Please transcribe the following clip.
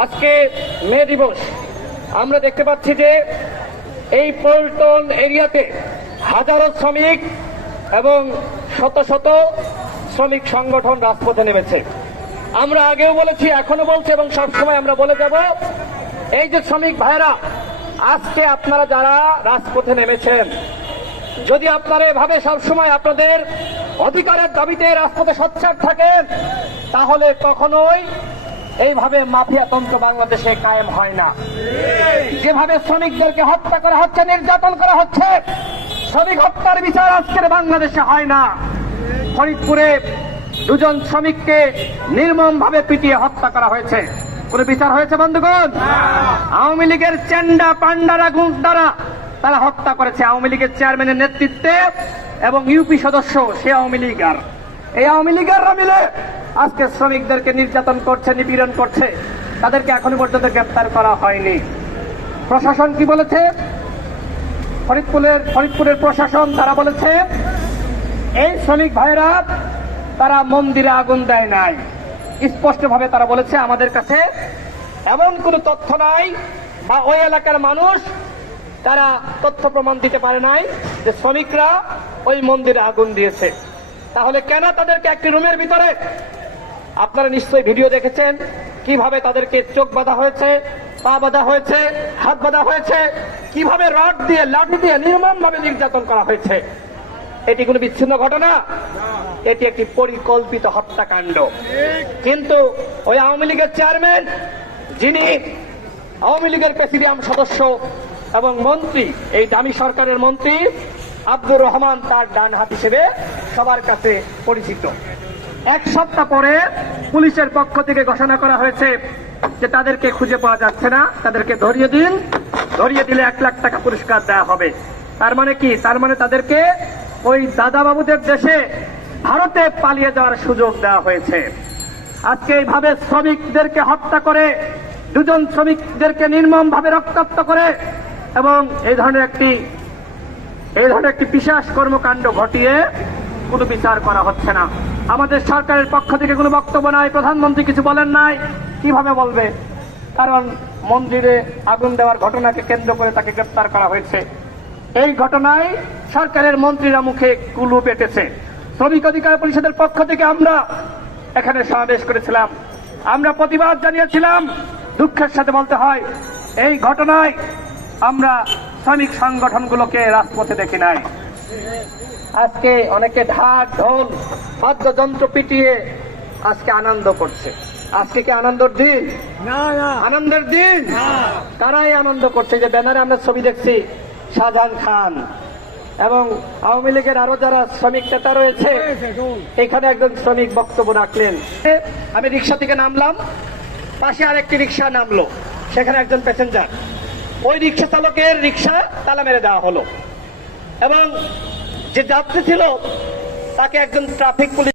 আজকে মে দিবস। আমরা দেখতে পাচ্ছি যে এই পল্টন এরিয়াতে হাজারো শ্রমিক এবং শত শত শ্রমিক সংগঠন রাজপথে নেমেছে। আমরা আগেও বলেছি এখনও বলছি এবং সবসময় আমরা বলে যাব, এই যে শ্রমিক ভাইরা আজকে আপনারা যারা রাজপথে নেমেছেন, যদি আপনারা এভাবে সবসময় আপনাদের অধিকারের দাবিতে রাজপথে সোচ্চার থাকেন, তাহলে কখনোই এইভাবে মাফিয়াতন্ত্র বাংলাদেশে কায়েম হয় না। যেভাবে শ্রমিকদেরকে হত্যা করা হচ্ছে, নির্যাতন করা হচ্ছে, শ্রমিক হত্যার বিচার আজকের বাংলাদেশে হয় না। ফরিদপুরে দুজন শ্রমিককে নির্মম ভাবে পিটিয়ে হত্যা করা হয়েছে। কোনো বিচার হয়েছে, বন্ধুগণ? আওয়ামী লীগের চেন্ডা পান্ডারা গুন্ডারা তারা হত্যা করেছে। আওয়ামী লীগের চেয়ারম্যানের নেতৃত্বে এবং ইউপি সদস্য সে আওয়ামী লীগার এই আওয়ামী লীগাররা মিলে আজকে শ্রমিকদেরকে নির্যাতন করছে, নিপীড়ন করছে। তাদেরকে এখনও পর্যন্ত গ্রেপ্তার করা হয়নি। প্রশাসন কি বলেছে? ফরিদপুরের ফরিদপুরের প্রশাসন তারা বলেছে, এই শ্রমিক ভাইরা তারা মন্দিরে আগুন দেয় নাই। স্পষ্টভাবে তারা বলেছে, আমাদের কাছে এমন কোনো তথ্য নাই বা ওই এলাকার মানুষ তারা তথ্য প্রমাণ দিতে পারে নাই যে শ্রমিকরা ওই মন্দিরে আগুন দিয়েছে। তাহলে কেন তাদেরকে একটি রুমের ভিতরে? আপনারা নিশ্চয়ই ভিডিও দেখেছেন কীভাবে তাদেরকে চোখ বাঁধা হয়েছে, পা বাঁধা হয়েছে, হাত বাঁধা হয়েছে, কীভাবে রড দিয়ে, লাঠি দিয়ে নির্মম ভাবে নির্যাতন করা হয়েছে। এটি কোনো বিচ্ছিন্ন ঘটনা? এটি একটি পরিকল্পিত হত্যাকাণ্ড। কিন্তু ওই আওয়ামী লীগের চেয়ারম্যান, যিনি আওয়ামী লীগের প্রেসিডিয়াম সদস্য এবং মন্ত্রী, এই দামি সরকারের মন্ত্রী, আব্দুর রহমান তার ডান হাত হিসেবে সবার কাছে পরিচিত। এক সপ্তাহ পরে পুলিশের পক্ষ থেকে ঘোষণা করা হয়েছে যে তাদেরকে খুঁজে পাওয়া যাচ্ছে না, তাদেরকে ধরিয়ে দিন, ধরিয়ে দিলে এক লাখ টাকা পুরস্কার দেওয়া হবে। তার মানে কি? তার মানে তাদেরকে ওই দাদা বাবুদের দেশে, ভারতে পালিয়ে যাওয়ার সুযোগ দেওয়া হয়েছে। আজকে এইভাবে শ্রমিকদেরকে হত্যা করে, দুজন শ্রমিকদেরকে নির্মম ভাবে রক্তাক্ত করে এবং এই ধরনের একটি, এই ধরনের একটি বিশেষ কর্মকাণ্ড ঘটিয়ে কোনো বিচার করা হচ্ছে না। আমাদের সরকারের পক্ষ থেকে কোনো বক্তব্য নাই, প্রধানমন্ত্রী কিছু বলেন নাই, কীভাবে বলবে? কারণ মন্দিরে আগুন দেওয়ার ঘটনাকে কেন্দ্র করে তাকে গ্রেপ্তার করা হয়েছে। এই ঘটনায় সরকারের মন্ত্রীরা মুখে কুলু পেটেছে। শ্রমিক অধিকার পরিষদের পক্ষ থেকে আমরা এখানে সমাবেশ করেছিলাম। আমরা প্রতিবাদ জানিয়েছিলাম, দুঃখের সাথে বলতে হয়, এই ঘটনায় আমরা শ্রমিক সংগঠনগুলোকে রাজপথে দেখি নাই। আজকে অনেকে ঢাক ঢোল বাদ্যযন্ত্র পিটিয়ে আজকে আনন্দ করছে। আজকে কি আনন্দের দিন? না না। আনন্দের দিন? তারাই আনন্দ করছে। যে ব্যানারে আমরা ছবি দেখছি শাহজাহান খান। এবং আওয়ামী লীগের আরও যারা শ্রমিক নেতা রয়েছে এখানে একজন শ্রমিক বক্তব্য রাখলেন। আমি রিক্সা থেকে নামলাম পাশে আরেকটি রিক্সা নামলো সেখানে একজন প্যাসেঞ্জার। ওই রিক্সা চালকের রিক্সা তালা মেরে দেওয়া হলো। এবং যে যাত্রী ছিল তাকে একজন ট্রাফিক পুলিশ